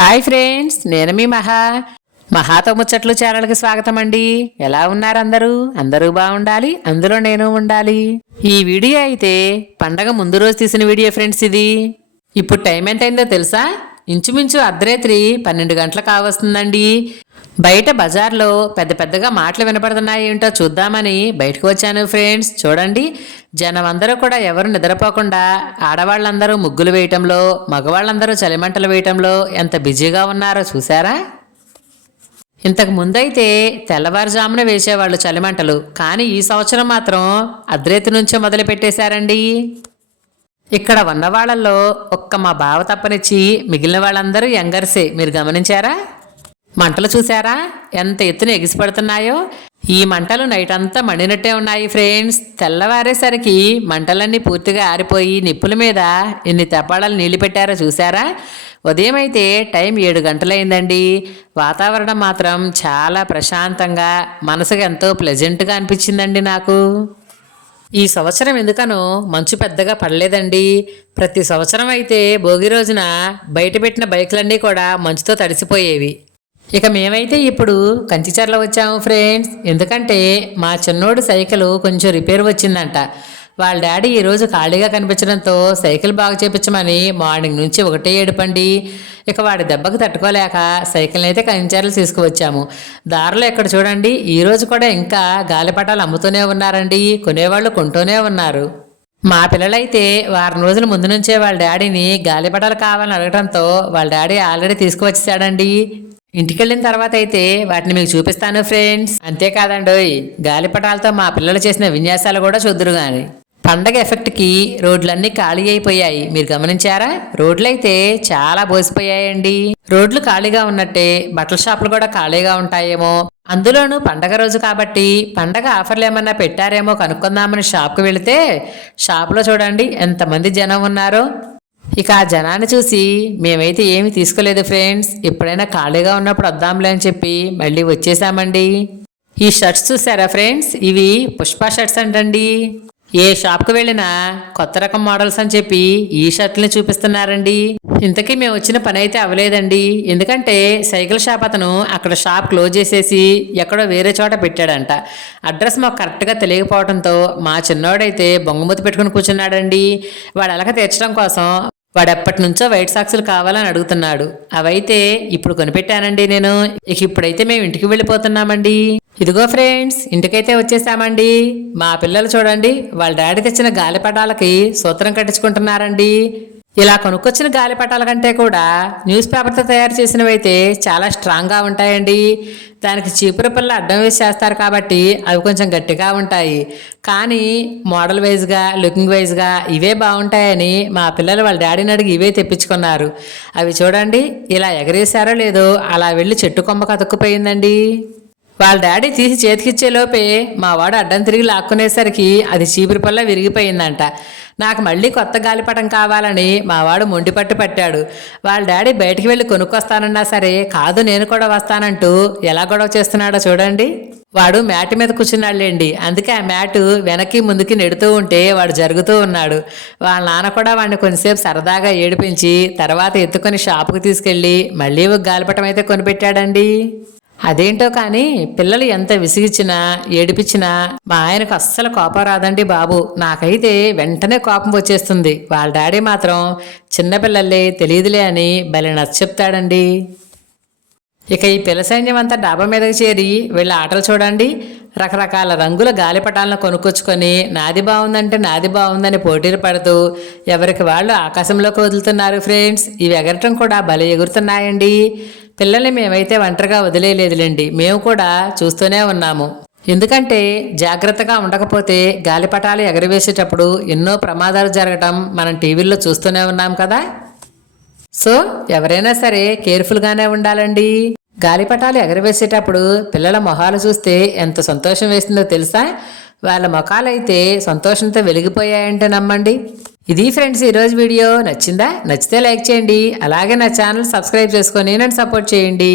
Hi friends నేను మీ మహా. మహాతో ముచ్చట్లు ఛానల్కి స్వాగతం అండి. ఎలా ఉన్నారు అందరూ? అందరూ బాగుండాలి అందులో నేను ఉండాలి. ఈ వీడియో అయితే పండగ ముందు రోజు తీసిన వీడియో ఫ్రెండ్స్ ఇది. ఇప్పుడు టైం ఎంత అయిందో తెలుసా? ఇంచుమించు అర్ధరాత్రి పన్నెండు గంటల కావస్తుందండి బయట బజార్లో పెద్ద పెద్దగా మాటలు వినపడుతున్నాయి ఏంటో చూద్దామని బయటకు వచ్చాను ఫ్రెండ్స్. చూడండి జనం అందరూ కూడా ఎవరు నిద్రపోకుండా ఆడవాళ్ళందరూ ముగ్గులు వేయటంలో మగవాళ్ళందరూ చలిమంటలు వేయటంలో ఎంత బిజీగా ఉన్నారో చూసారా ఇంతకు ముందైతే తెల్లవారుజామున వేసేవాళ్ళు చలిమంటలు కానీ ఈ సంవత్సరం మాత్రం అర్ధరేతి నుంచే మొదలు పెట్టేశారండి ఇక్కడ ఉన్న వాళ్ళల్లో ఒక్క మా బావ తప్పనిచ్చి మిగిలిన వాళ్ళందరూ యంగర్సే. మీరు గమనించారా? మంటలు చూసారా ఎంత ఎత్తున ఎగిసిపడుతున్నాయో. ఈ మంటలు నైట్ అంతా మండినట్టే ఉన్నాయి ఫ్రెండ్స్. తెల్లవారేసరికి మంటలన్నీ పూర్తిగా ఆరిపోయి నిప్పుల మీద ఎన్ని తెప్పాడాలు నీళ్ళు పెట్టారో చూసారా ఉదయం అయితే టైం ఏడు గంటలైందండి. వాతావరణం మాత్రం చాలా ప్రశాంతంగా మనసుకు ఎంతో ప్లెజెంట్గా అనిపించిందండి నాకు. ఈ సంవత్సరం ఎందుకనో మంచు పెద్దగా పడలేదండి. ప్రతి సంవత్సరం అయితే భోగి రోజున బయట పెట్టిన బైకులన్నీ కూడా మంచుతో తడిసిపోయేవి. ఇక మేమైతే ఇప్పుడు కంచిచర్ల వచ్చాము ఫ్రెండ్స్. ఎందుకంటే మా చిన్నోడు సైకిల్ కొంచెం రిపేర్ వచ్చిందంట. వాళ్ళ డాడీ ఈరోజు ఖాళీగా కనిపించడంతో సైకిల్ బాగు చేపించమని మార్నింగ్ నుంచి ఒకటే ఏడుపండి. ఇక వాడి దెబ్బకు తట్టుకోలేక సైకిల్ని అయితే కంచెర్లు తీసుకువచ్చాము. దారిలో ఇక్కడ చూడండి ఈరోజు కూడా ఇంకా గాలిపటాలు అమ్ముతూనే ఉన్నారండి కొనేవాళ్ళు కొంటూనే ఉన్నారు. మా పిల్లలైతే వారం రోజుల ముందు నుంచే వాళ్ళ డాడీని గాలిపటాలు కావాలని అడగడంతో వాళ్ళ డాడీ ఆల్రెడీ తీసుకువచ్చేసాడండి ఇంటికి వెళ్ళిన తర్వాత అయితే వాటిని మీకు చూపిస్తాను ఫ్రెండ్స్. అంతేకాదండోయ్ గాలిపటాలతో మా పిల్లలు చేసిన విన్యాసాలు కూడా చూద్దరు గాని పండగ ఎఫెక్ట్కి రోడ్లన్నీ ఖాళీ అయిపోయాయి. మీరు గమనించారా? రోడ్లు అయితే చాలా బోసిపోయాయండి. రోడ్లు ఖాళీగా ఉన్నట్టే బట్టల షాపులు కూడా ఖాళీగా ఉంటాయేమో. అందులోనూ పండగ రోజు కాబట్టి పండగ ఆఫర్లు ఏమన్నా పెట్టారేమో కనుక్కుందామని షాప్కి వెళితే షాప్లో చూడండి ఎంతమంది జనం ఉన్నారో. ఇక ఆ జనాన్ని చూసి మేమైతే ఏమీ తీసుకోలేదు ఫ్రెండ్స్. ఎప్పుడైనా ఖాళీగా ఉన్నప్పుడు వద్దాంలే అని చెప్పి మళ్ళీ వచ్చేసామండి. ఈ షర్ట్స్ చూసారా ఫ్రెండ్స్? ఇవి పుష్ప షర్ట్స్ అంటండి. ఏ షాప్కి వెళ్ళినా కొత్త రకం మోడల్స్ అని చెప్పి ఈ షర్ట్లని చూపిస్తున్నారండి. ఇంతకీ మేము వచ్చిన పని అయితే అవ్వలేదండి. ఎందుకంటే సైకిల్ షాప్ అతను అక్కడ షాప్ క్లోజ్ చేసేసి ఎక్కడో వేరే చోట పెట్టాడంట. అడ్రస్ మాకు కరెక్ట్గా తెలియకపోవడంతో మా చిన్నోడైతే బొంగమూతి పెట్టుకుని కూర్చున్నాడండి. వాడు అలక తీర్చడం కోసం వాడు ఎప్పటి నుంచో వైట్ సాక్సులు కావాలని అడుగుతున్నాడు. అవైతే ఇప్పుడు కొనిపెట్టానండి నేను. ఇక ఇప్పుడైతే మేము ఇంటికి వెళ్ళిపోతున్నామండి. ఇదిగో ఫ్రెండ్స్ ఇంటికైతే వచ్చేసామండి. మా పిల్లలు చూడండి వాళ్ళ డాడీ తెచ్చిన గాలిపటాలకి సూత్రం కట్టించుకుంటున్నారండి. ఇలా కొనుక్కొచ్చిన గాలిపటాల కంటే కూడా న్యూస్ పేపర్తో తయారు చేసినవైతే చాలా స్ట్రాంగ్గా ఉంటాయండి. దానికి చీపురు పిల్ల అడ్డం వేసి చేస్తారు కాబట్టి అవి కొంచెం గట్టిగా ఉంటాయి. కానీ మోడల్ వైజ్గా లుకింగ్ వైజ్గా ఇవే బాగుంటాయని మా పిల్లలు వాళ్ళ డాడీని అడిగి ఇవే తెప్పించుకున్నారు. అవి చూడండి ఇలా ఎగరేసారో లేదో అలా వెళ్ళి చెట్టు కొమ్మ కతుక్కుపోయిందండి. వాళ్ళ డాడీ తీసి చేతికిచ్చే లోపే మా వాడు అడ్డం తిరిగి లాక్కునేసరికి అది చీపురు పల్ల విరిగిపోయిందంట. నాకు మళ్ళీ కొత్త గాలిపటం కావాలని మా వాడు మొండిపట్టు పట్టాడు. వాళ్ళ డాడీ బయటికి వెళ్ళి కొనుక్కొస్తానన్నా సరే కాదు నేను కూడా వస్తానంటూ ఎలా గొడవ చేస్తున్నాడో చూడండి. వాడు మ్యాట్ మీద కూర్చున్నాళ్ళేండి. అందుకే ఆ మ్యాట్ వెనక్కి ముందుకి నెడుతూ ఉంటే వాడు జరుగుతూ ఉన్నాడు. వాళ్ళ నాన్న కూడా వాడిని కొంచెంసేపు సరదాగా ఏడిపించి తర్వాత ఎత్తుకొని షాపుకి తీసుకెళ్ళి మళ్ళీ ఒక గాలిపటం అయితే కొనిపెట్టాడండి. అదేంటో కానీ పిల్లలు ఎంత విసిగిచ్చినా ఏడిపించినా మా ఆయనకు అస్సలు కోపం రాదండి బాబు. నాకైతే వెంటనే కోపం వచ్చేస్తుంది. వాళ్ళ డాడీ మాత్రం చిన్నపిల్లలే తెలియదులే అని భలే నచ్చ చెప్తాడండి. ఇక ఈ పిల్ల సైన్యం అంతా డాబా మీదకి చేరి వీళ్ళ ఆటలు చూడండి. రకరకాల రంగుల గాలిపటాలను కొనుక్కొచ్చుకొని నాది బాగుందంటే నాది బాగుందని పోటీలు పడుతూ ఎవరికి వాళ్ళు ఆకాశంలోకి వదులుతున్నారు ఫ్రెండ్స్. ఇవి ఎగరటం కూడా భలే ఎగురుతున్నాయండి. పిల్లల్ని మేమైతే ఒంటరిగా వదిలేయలేదులేండి. మేము కూడా చూస్తూనే ఉన్నాము. ఎందుకంటే జాగ్రత్తగా ఉండకపోతే గాలిపటాలు ఎగరవేసేటప్పుడు ఎన్నో ప్రమాదాలు జరగటం మనం టీవీల్లో చూస్తూనే ఉన్నాం కదా. సో ఎవరైనా సరే కేర్ఫుల్గానే ఉండాలండి. గాలిపటాలు ఎగరవేసేటప్పుడు పిల్లల మొహాలు చూస్తే ఎంత సంతోషం వేస్తుందో తెలుసా? వాళ్ళ మొఖాలైతే సంతోషంతో వెలిగిపోయాయంటే నమ్మండి. ఇది ఫ్రెండ్స్ ఈరోజు వీడియో. నచ్చిందా? నచ్చితే లైక్ చేయండి. అలాగే నా ఛానల్ సబ్స్క్రైబ్ చేసుకొని నన్ను సపోర్ట్ చేయండి.